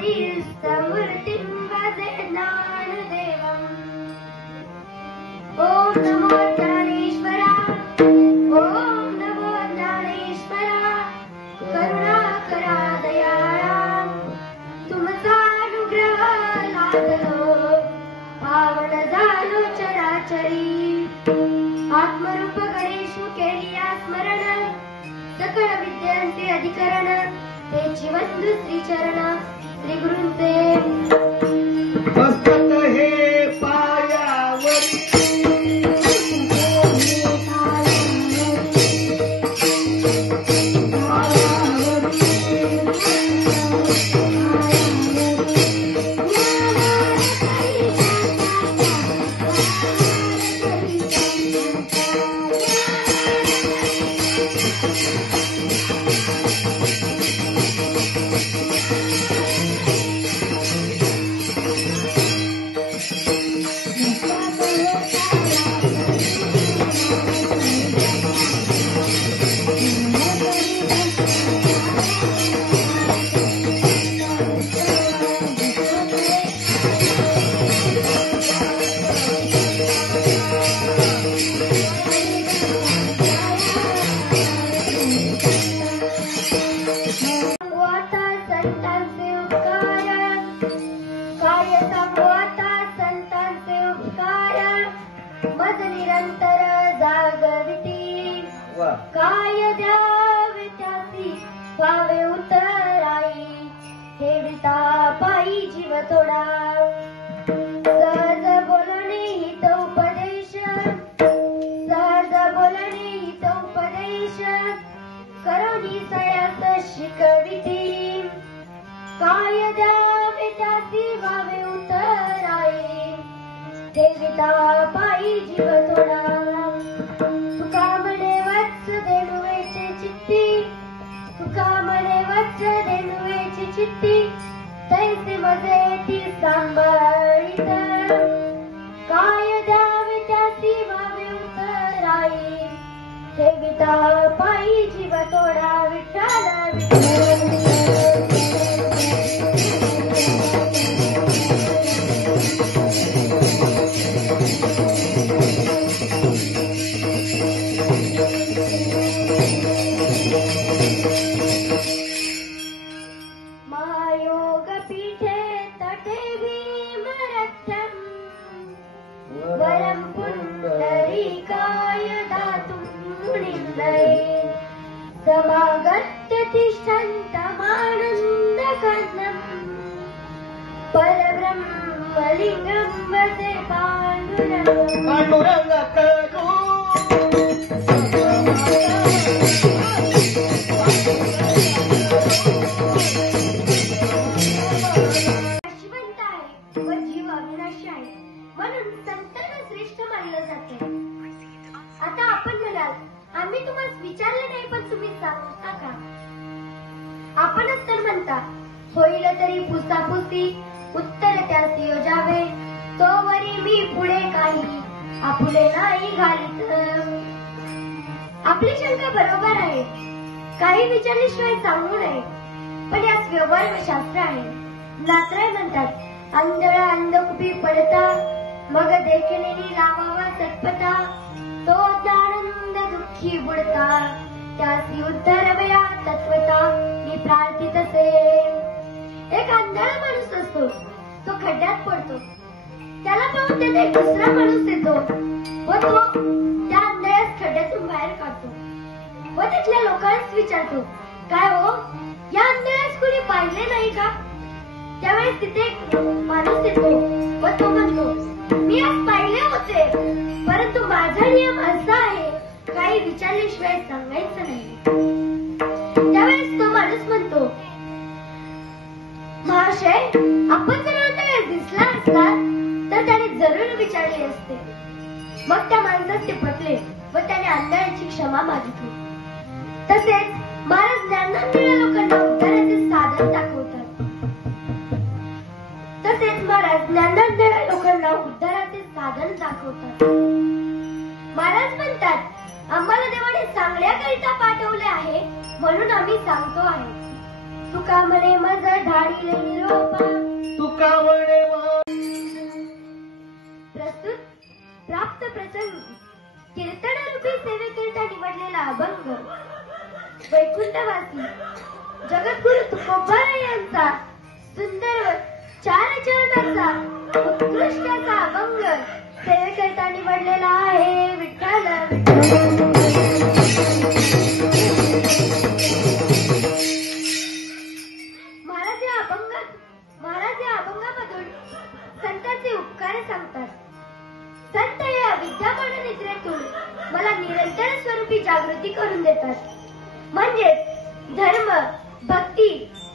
समाधिस्तमूर्तिं भजे ज्ञानदेवम्। ॐ नमो ज्ञानेश्वरा, ॐ नमो ज्ञानेश्वरा, करुणाकरा दयाळा, तुमचा अनुग्रह लाभलो, पावन झालो चराचरी। आत्मरूप गणेशु केलिया स्मरण, सकळ विद्यांचे अधिकरण, तेची वंदू श्रीचरण श्री गुरूंचे। मस्तक हे पायावर काय द्यावे त्यासी पावे उतराई, ठेविता पायी जीव थोडा। सहज बोलणे हित उपदेश, सहज बोलणे हित उपदेश, करोनी सयास शिकविती। काय द्यावे त्यासी पावे उतराई, ठेविता पायी जीव थोडा। तुका म्हणे वत्स देणुवेची चित्ती, तुका म्हणे वत्स देणुवेची चित्ती, तैसे मजे ती सांभाळीत। काय द्यावे त्यासी व्हावे उतराई, ठेविता पायी जीव थोडा। विठ्ठल विठ्ठल महायोग पीठे तटे भीमरथ्यं, वरं पुण्डरीकाय दातुं मुनिन्दये। समागत्य तिष्ठन्तमानन्दघनम्, परब्रह्मलिङ्गं वसे पाण्डुरङ्गम्। पांडुरंग करू नाशिवंत आहे व जीव अविनाशी आहे, म्हणून संतांना श्रेष्ठ मानलं जाते। आता आपण म्हणाल, आम्ही तुम्हाला विचारले नाही पण तुम्ही सांगता का? आपणच तर म्हणता, होईल तरी पुसापुसी, उत्तर त्यास योजावे, तोवरी मी पुढे काही आपुले नाही घालीत। आपली शंका बरोबर आहे, काही विचारल्याशिवाय सांगू नये, पण यात व्यवहार व शास्त्र आहे। नात्राय म्हणतात, अंधळा अंधकुपी पडता, मग देखणेनी लावावा सत्पथा, तो ज्ञानंद दुःखी बुडता, त्यासी उद्धरवया तत्वता। मी प्रार्थित असे। एक अंधळा माणूस असतो, तो खड्ड्यात पडतो, त्याला पाहून त्याचा एक दुसरा माणूस येतो व तो त्या अंधळ्यास खड्ड्यातून बाहेर काढतो व तिथल्या लोकांस विचारतो, काय हो, या अंधळ्यास कुणी पाहिले नाही का? त्यावेळेस तिथे एक माणूस येतो व तो म्हणतो, मी आज पाहिले होते, परंतु माझा नियम असा आहे, काही विचारल्याशिवाय सांगायचं नाही। त्यावेळेस तो माणूस म्हणतो, महाशय, आपण जर अंधळ्यास दिसला असता तर त्याने जरूर विचारले असते। मग त्या माणसास ते पटले व त्याने अंधळ्याची क्षमा मागितली। तसेच महाराज ज्ञानांधळ्या लोकांना उद्धाराचे साधन दाखवतात। महाराज म्हणतात, आम्हाला देवाने सांगण्यात बोलण्याकरिता पाठवले आहे म्हणून आम्ही सांगतो आहे. तुका म्हणे मज धाडिले निरोपा. तुका म्हणे प्रस्तुत प्राप्त प्रसंग कीर्तनरूपी सेवेकरिता निवडलेला अभंग वैकुंठवासी जगद्गुरु तुकोबाराय यांचा सुंदर व 4 चरणाचा उत्कृष्ट असा अभंग सेवेकरिता निवडलेला आहे. विठ्ठल महाराज या अभंगामधून संतांचे उपकार सांगतात. संत या विद्यामान निद्रेतून मला निरंतर स्वरूपी जागृती करून देतात. म्हणजेच धर्म, भक्ती,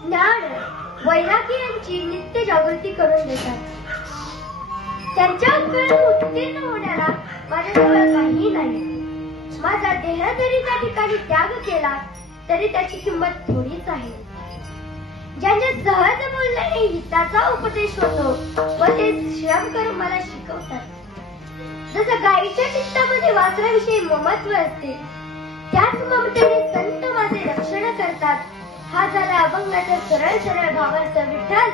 ज्ञान, वैराग्य यांची नित्य जागृती करून देतात. त्यांच्या उपकारातून उत्तीर्ण होण्याला माझ्याजवळ काहीही नाही. माझा देह जरी त्या ठिकाणी त्याग केला तरी त्याची किंमत थोडीच आहे. ज्यांच्या सहज बोलण्याने हिताचा उपदेश होतो व ते श्रम करून मला शिकवतात. जसं गायीच्या चित्तामध्ये वासराविषयी ममत्व असते त्याच ममतेने संत माझे रक्षण करतात. हा झाला अभंगाचा सरळ सरळ भावार्थ. विठ्ठल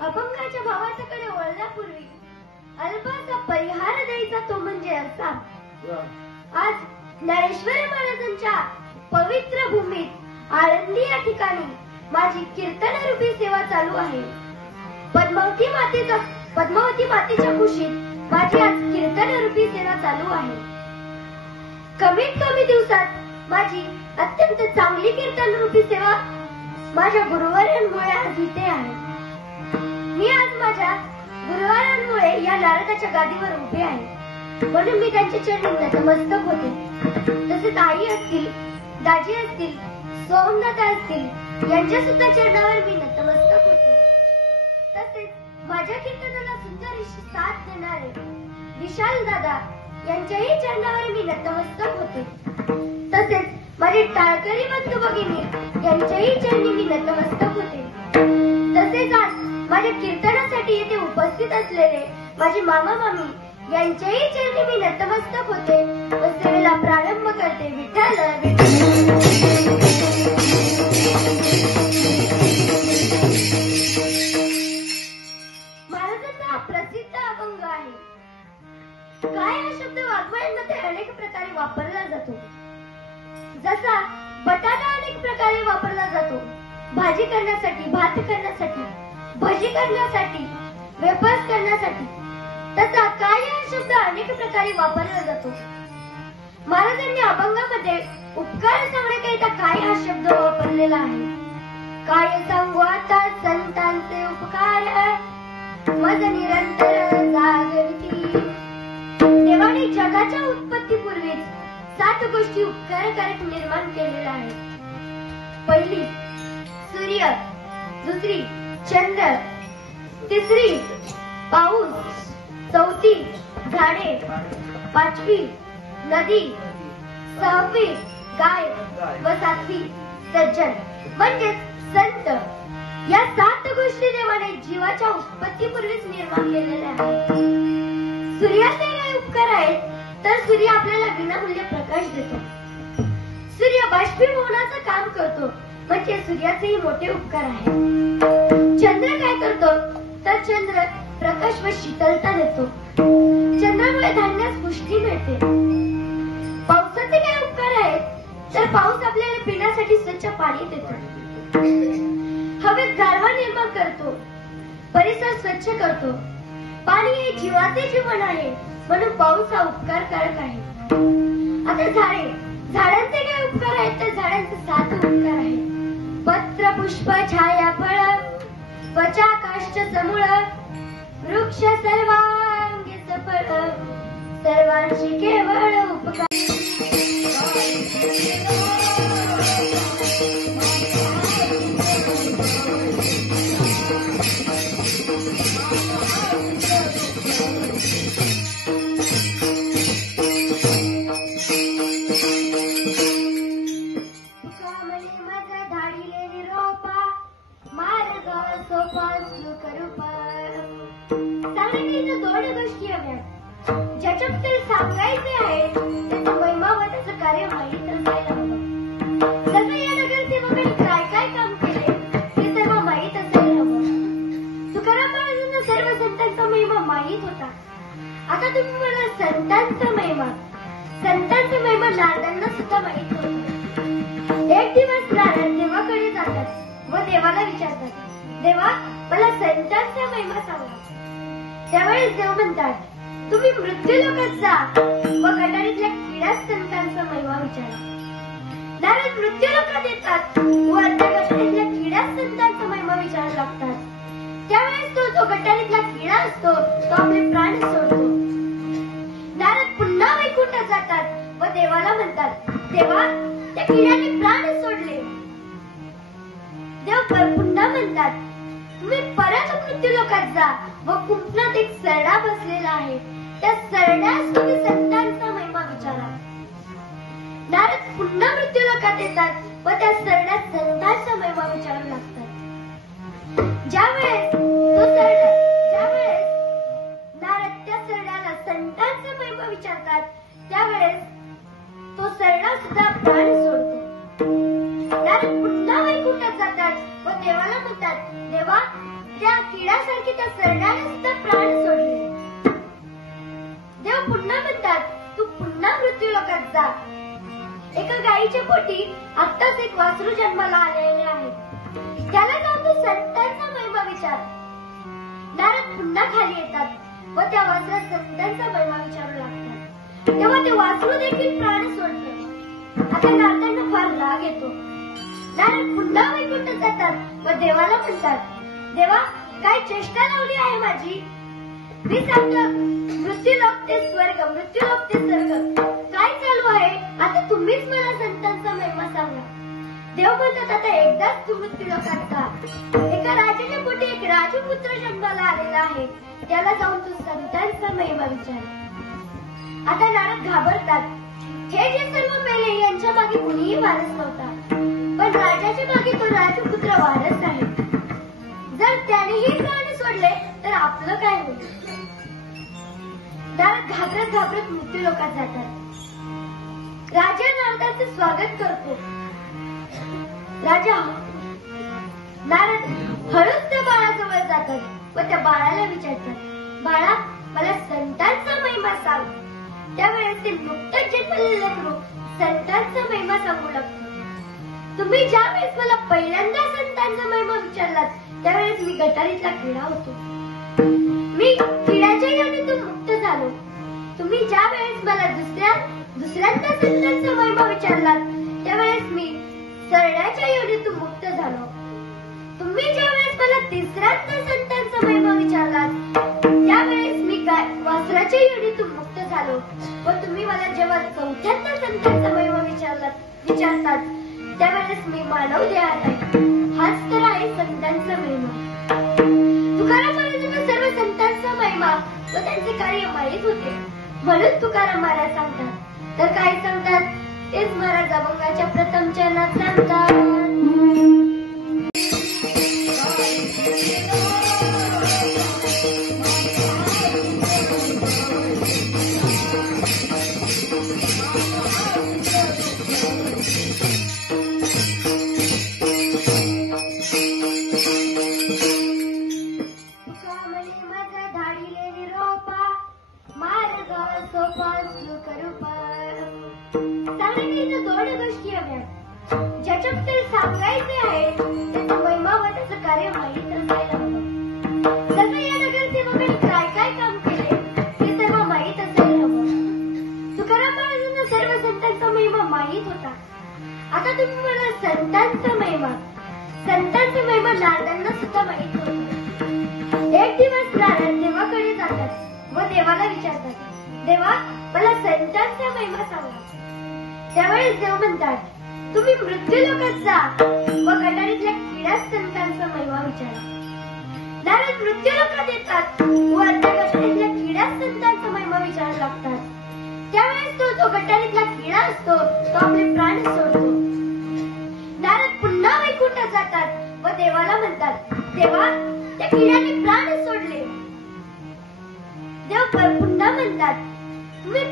अभंगाच्या भावार्थाकडे वळण्यापूर्वी अल्पासा परिहार द्यायचा तो म्हणजे असा. आज ज्ञानेश्वर महाराजांच्या पवित्र भूमीत आळंदी या ठिकाणी माझी कीर्तनरूपी सेवा चालू आहे. पद्मावती मातेच्या कुशीत माझी आज कीर्तनरूपी सेवा चालू आहे. कमीत कमी दिवसात माझी अत्यंत चांगली कीर्तनरूपी सेवा माझ्या गुरुवारांमुळे आज इथे आहे. मी आज माझ्या गुरुवारांमुळे या नारदाच्या गादीवर उभे आहे म्हणून मी त्यांच्या चरणी नतमस्तक होते. तसेच आई असतील, दाजी असतील, सोमनाथा असतील यांच्या सुद्धा चरणावर मी नतमस्तक होते. तसेच माझ्या कीर्तनाला सुंदर अशी साथ देणारे विशाल दादा यांच्याही चरणावर मी नतमस्तक होते. तसेच माझे टाळकरी बंधू भगिनी यांच्याही चरणी मी नतमस्तक होते. तसेच आज माझ्या कीर्तनासाठी येथे उपस्थित असलेले माझे मामा मामी यांच्याही चरणी मी नतमस्तक होते व सेवेला प्रारंभ करते. विठ्ठल महाराजांचा हा प्रसिद्ध अभंग आहे. काय हा शब्द वाङ्मयांमध्ये अनेक प्रकारे वापरला जातो. जसा बटाटा अनेक प्रकारे वापरला जातो. भाजी करण्यासाठी, भात करण्यासाठी, भजी करण्यासाठी, वेफर्स करण्यासाठी. तसा काय हा शब्द अनेक प्रकारे वापरला जातो. महाराजांनी अभंगामध्ये उपकार सांगण्याकरिता काय हा शब्द वापरलेला आहे. काय सांगू आता संतांचे उपकार मज निरंतर जागृती. देवाने जगाच्या उत्पत्तीपूर्वीच 7 गोष्टी उपकारकारक निर्माण केलेल्या आहेत. पहिली सूर्य, दुसरी चंद्र, तिसरी पाऊस, चौथी झाडे, पाचवी नदी, सहावी गाय व 7वी सज्जन म्हणजेच संत. या 7 गोष्टी देवाने जीवाच्या उत्पत्तीपूर्वीच निर्माण केलेल्या आहेत. सूर्याचे काय उपकार आहेत तर सूर्य आपल्याला विनामूल्य प्रकाश देतो. सूर्य बाष्पीभवनाचं काम करतो म्हणजे सूर्याचेही मोठे उपकार आहेत. चंद्र काय करतो तर चंद्र प्रकाश व शीतलता देतो. चंद्रामुळे धान्यास पुष्टी मिळते. पावसाचे काय उपकार आहेत तर पाऊस आपल्याला पिण्यासाठी स्वच्छ पाणी देतो. हवेत गारवा निर्माण करतो. परिसर स्वच्छ करतो. पाणी हे जीवाचे जीवन आहे म्हणून पाऊस हा उपकारकारक आहे. आता झाडांचे काय उपकार आहेत तर झाडांचे 7 उपकार आहेत. पत्र, पुष्प, छाया, फळ, त्वचा, काष्ठ, समूळ, वृक्ष सर्वांगी सफळ, सर्वांशी केवळ उपकार. सांगण्याकरिता सांगायचे आहे त्याचं महिमा व त्याचं कार्य माहीत असायला हवं. जसं या नगरसेवकाने काय काय काम केले हे सर्व माहीत असायला हवं. तुकाराम महाराजांना सर्व संतांचा महिमा माहीत होता. आता तुम्ही मला संतांचा महिमा नारदांना सुद्धा माहीत होता. एक दिवस नारद देवाकडे जातात व देवाला विचारतात, देवा मला संतांचा महिमा सांगा. त्यावेळेस देव म्हणतात, तुम्ही मृत्यू लोकात जा व कटारीतल्या किड्या संतांचा महिमा विचारा. नारद मृत्यू लोकात येतात व त्या कटारीतल्या किड्या संतांचा महिमा विचारायला लागतात. त्यावेळेस तो गटारीतला किडा असतो तो आपले प्राण सोडतो. नारद पुन्हा वैकुंठात जातात व देवाला म्हणतात, देवा त्या किड्याने प्राण सोडले. देव पुन्हा म्हणतात, तुम्ही परत मृत्यू लोकात जा व कुंपणात एक सरडा बसलेला आहे त्या सरड्यास तुम्ही संतांचा महिमा विचारा. नारद पुन्हा मृत्यू लोकात येतात व त्या सरड्यात संतांचा महिमा विचारू लागतात. ज्यावेळेस नारद त्या सरड्याला संतांचा महिमा विचारतात त्यावेळेस तो सरडा सुद्धा प्राण सोडतो. नारद पुन्हा वैकुंठात जातात व देवाला म्हणतात, देवा त्या किड्यासारखी त्या सरड्याने सुद्धा प्राण सोडले. देव पुन्हा म्हणतात, तू पुन्हा मृत्यू लोकात जा. एका गायीच्या पोटी आत्ताच एक वासरू जन्माला आलेले आहे. त्याला जाऊन तू संतांचा महिमा विचार. नारद पुन्हा खाली येतात व त्या वासरात संतांचा महिमा विचारू लागतात. तेव्हा ते वासरू देखील प्राण सोडते. आता नारदांना फार राग येतो. नारद पुन्हा वैकुंठात जातात व देवाला म्हणतात, देवा काय चेष्टा लावली आहे माझी. मी सांगतो मृत्यूलोक ते स्वर्ग, मृत्यूलोक ते स्वर्ग काय चालू आहे. आता तुम्हीच मला संतांचा महिमा सांगा. देव म्हणतात, आता एकदाच तू मृत्यूलोकात जा. एका राजाच्या पोटी एक राजपुत्र जन्माला आलेला आहे. त्याला जाऊन तू संतांचा महिमा विचार. आता नारद घाबरतात. हे जे सर्व मेले यांच्या मागे कुणीही वारस नव्हता, पण राजाच्या मागे तो राजपुत्र वारस आहे. जर त्यानेही प्राण सोडले तर आपलं काय होईल. नारद घाबरत मृत्यू लोकात जातात. राजा नारदाचं स्वागत करतो. नारद हळूच त्या बाळाजवळ जातात व त्या बाळाला विचारतात, बाळा मला संतांचा महिमा सांग. त्यावेळेस ते नुकतंच जन्मलेले लेकरू संतांचा महिमा सांगू लागतो. तुम्ही ज्या वेळेस मला पहिल्यांदा संतांचा महिमा विचारलात त्यावेळेस मी गटारीतला किडा होतो. मी किड्याच्या योनीतून मुक्त झालो. तुम्ही ज्या वेळेस मला दुसऱ्यांदा संतांचा महिमा विचारलात त्यावेळेस मी सरड्याच्या योनीतून मुक्त झालो. तुम्ही ज्या वेळेस मला तिसऱ्यांदा संतांचा महिमा विचारलात त्यावेळेस मी वासराच्या योनीतून मुक्त झालो. व तुम्ही मला जेव्हा चौथ्यांदा संतांचा महिमा विचारतात त्यावेळेस मी मानव देहात आहे. हाच तर आहे संतांचा महिमा. तुकाराम महाराजांना सर्व संतांचा महिमा व त्यांचे कार्य माहीत होते. म्हणून तुकाराम महाराज सांगतात. तर काय सांगतात तेच महाराज अभंगाच्या प्रथम चरणात सांगतात. ज्याच्याबद्दल सांगायचे आहे त्याचं महिमा व त्याचं कार्य माहीत असायला हवं. जसं या नगरसेवकाने काय काय काम केले हे सर्व माहीत असायला हवं. तुकाराम महाराजांना सर्व संतांचा महिमा माहीत होता. आता तुम्ही मला संतांचा महिमा नारदांना सुद्धा माहीत होता. एक दिवस नारद देवाकडे जातात व देवाला विचारतात, देवा मला संतांचा महिमा सांगा. त्यावेळेस देव म्हणतात, तुम्ही मृत्यू लोकात जा व गटारीतल्या किड्या संतांचा महिमा विचारा. नारद मृत्यू लोकात येतात व त्या गटारीतल्या किड्या संतांचा महिमा विचारायला लागतात. त्यावेळेस तो गटारीतला किडा असतो तो आपले प्राण सोडतो. नारद पुन्हा वैकुंठात जातात व देवाला म्हणतात, देवा त्या किड्याने प्राण सोडले. देव पुन्हा म्हणतात, तुम्ही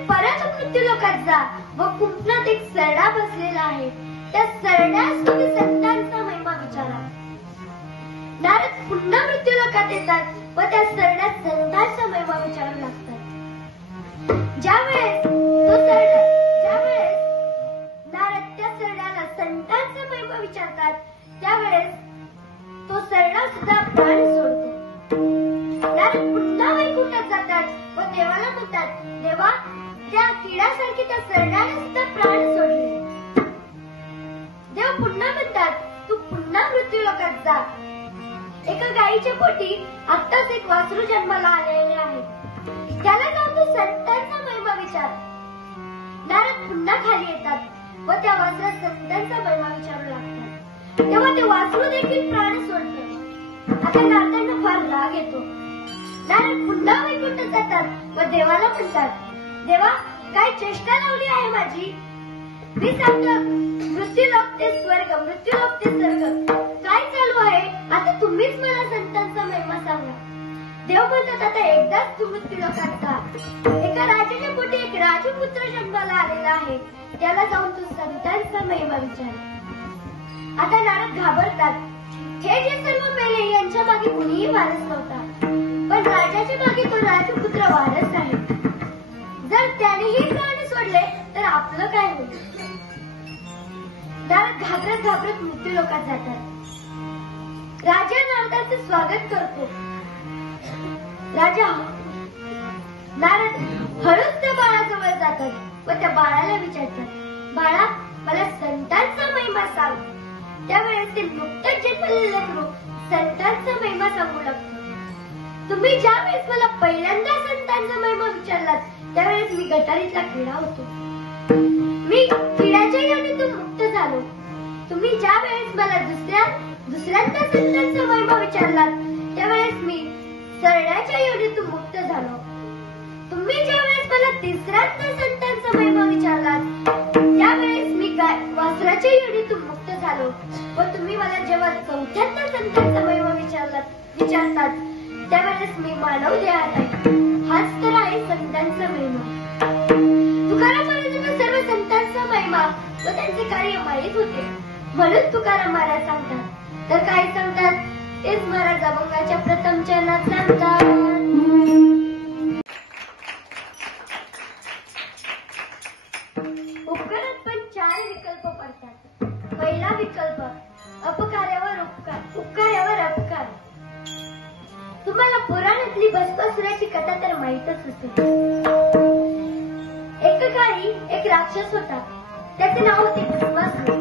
मृत्यू लोकात जा व कुंपणात एक सरडा बसलेला आहे, त्या सरड्यास तुम्ही संतांचा महिमा विचारा. नारद पुन्हा मृत्यू लोकात येतात व त्या सरड्यात संतांचा महिमा विचारू लागतात. ज्यावेळेस नारद त्या सरड्याला संतांचा महिमा विचारतात, त्यावेळेस तो सरडा सुद्धा प्राण सोडतो. नारद पुन्हा वैकुंठात जातात व देवाला म्हणतात, देवा, त्या किड्यासारखी त्या सरड्याने सुद्धा प्राण सोडले. देव पुन्हा म्हणतात, तू पुन्हा मृत्यू लोकात जा. एका गायीच्या पोटी आत्ताच एक वासरू जन्माला आलेले आहे, त्याला जाऊन तू संतांचा महिमा विचार. नारद पुन्हा खाली येतात व त्या वासरात संतांचा महिमा विचारू लागतात. तेव्हा ते वासरू देखील प्राण सोडते. आता नारदांना फार राग येतो. नारद पुन्हा वैकुंठात जातात व देवाला म्हणतात, देवा, काय चेष्टा लावली आहे माझी? मी सांगतो, मृत्यूलोक ते स्वर्ग, मृत्यूलोक ते स्वर्ग काय चालू आहे? आता तुम्हीच मला संतांचा महिमा सांगा. देव म्हणतात, आता एकदाच तू मृत्यूलोकात जा. एका राजाच्या पोटी एक राजपुत्र जन्माला आलेला आहे, त्याला जाऊन तू संतांचा महिमा विचार. आता नारद घाबरतात. हे जे सर्व मेले यांच्या मागे कुणीही वारस नव्हता, पण राजाच्या मागे तो राजपुत्र वारस आहे. जर त्यानेही प्राण सोडले तर आपलं काय होईल? नारद घाबरत घाबरत मृत्यू लोकात जातात. राजा नारदाचं स्वागत करतो. नारद हळूच त्या बाळाजवळ जातात व त्या बाळाला विचारतात, बाळा, मला संतांचा महिमा सांग. त्यावेळेस ते नुकतंच जन्मलेलं लेकरू संतांचा महिमा सांगू लागतो. तुम्ही ज्या वेळेस मला पहिल्यांदा संतांचा महिमा विचारलात, त्यावेळेस मी गटारीतला किडा होतो. मी किड्याच्या योनीतून मुक्त झालो. तुम्ही ज्या वेळेस मला दुसऱ्यांदा संतांचा महिमा विचारलात, त्यावेळेस मी सरड्याच्या योनीतून मुक्त झालो. तुम्ही ज्या वेळेस मला तिसऱ्यांदा संतांचा महिमा विचारलात, त्यावेळेस मी वासराच्या योनीतून मुक्त झालो. व तुम्ही मला जेव्हा चौथ्यांदा संतांचा महिमा विचारतात, त्यावेळेस मी मानव देहात आहे. हाच तर आहे संतांचा महिमा. तुकाराम महाराजांना सर्व संतांचा महिमा व त्यांचे कार्य माहीत होते, म्हणून तुकाराम महाराज सांगतात. तर काय सांगतात तेच महाराज अभंगाच्या प्रथम चरणात सांगतात. उपकारात पण 4 विकल्प पडतात. पहिला विकल्प, अपकार्यावर उपकार, उपकार्यावर अपकार. तुम्हाला पुराणातली भस्मासुराची कथा तर माहीतच असेल. एकेकाळी एक राक्षस होता, त्याचे नाव होते भस्मासुर.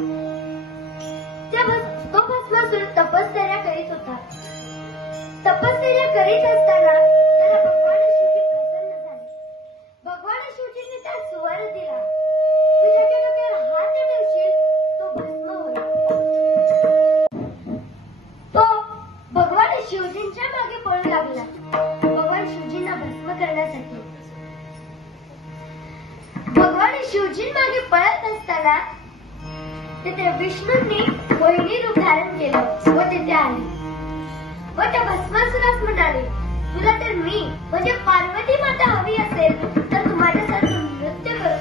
तो भस्मासुर तपश्चर्या करीत होता. तपश्चर्या करीत असताना त्याला भगवान शिवजी प्रसन्न झाले. भगवान शिवजींनी त्याला सुवर दिला. तू ज्याच्या डोक्यावर हात ठेवशील तो भस्म होईल. तो भगवान शिवजींच्या मागे पळू लागला, भगवान शिवजींना भस्म करण्यासाठी. भगवान शिवजींमागे पळत असताना तिथे विष्णूंनी मोहिनी रूप धारण केलं व तिथे आले व त्या भस्मासुरास म्हणाले, तुला तर मी म्हणजे पार्वती माता हवी असेल तर तू माझ्यासारखं नृत्य करून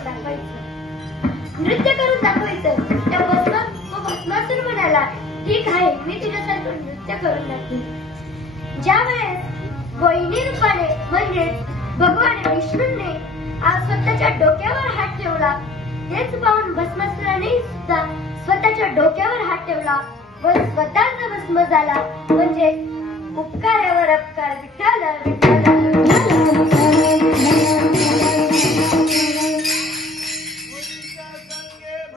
दाखवायचं. तो भस्मासुर म्हणाला, ठीक आहे, मी तुझ्यासारखं नृत्य करून दाखवेन. ज्या वेळेस मोहिनी रूपाने म्हणजेच भगवान विष्णूंनी स्वतःच्या डोक्यावर हात ठेवला, तेच पाहून भस्मासुराने सुद्धा स्वतःच्या डोक्यावर हात ठेवला व स्वतःचा भस्म झाला. म्हणजे उपकारावर अपकार. विठ्ठल विठ्ठल.